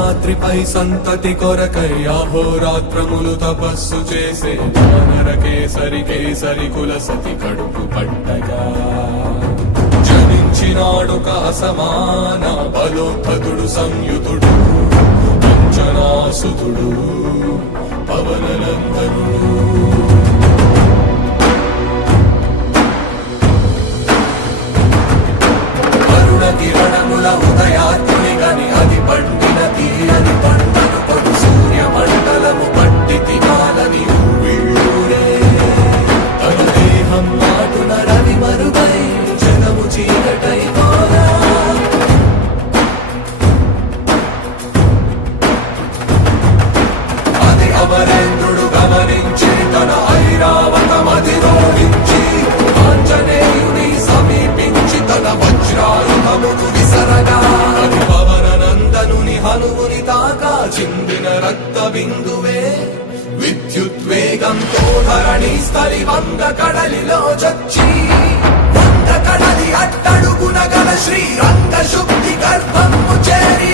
అంజనాద్రిపై సంతతి కొరకై అహోరాత్రములు తపస్సు చేసే వానర కేసరి కేసరి కుల సతి కడుపు పట్టగా జనించినాడొక అసమాన బలోద్ధతుడు సంయుతుడు అంజనాసుతుడు పవననందనుడు. కిరణముల ఉదయాత్ముని గని అది పండిన తీయని పంటను పడు సూర్య మండలము పట్టి తినాలని ఊళ్ళూరే తన దేహం నాటున రవి మరుగై జగము చీకటై పోరా. అది అమరేంద్రుడు గమనించి తన ఐరావతమది రోహించి ఆంజనేయుని సమీపించి తన వజ్రాయుధమును విసరగా అది పవననందనుని హనుముని తాకా చిందిన రక్త బిందువే విద్యుద్వేగంతో ధరణి స్థలి వంద కడలిలో చచ్చి వంద కడలి అట్టడుగున గల శ్రీరంగ శుద్ధి గర్భము చేరి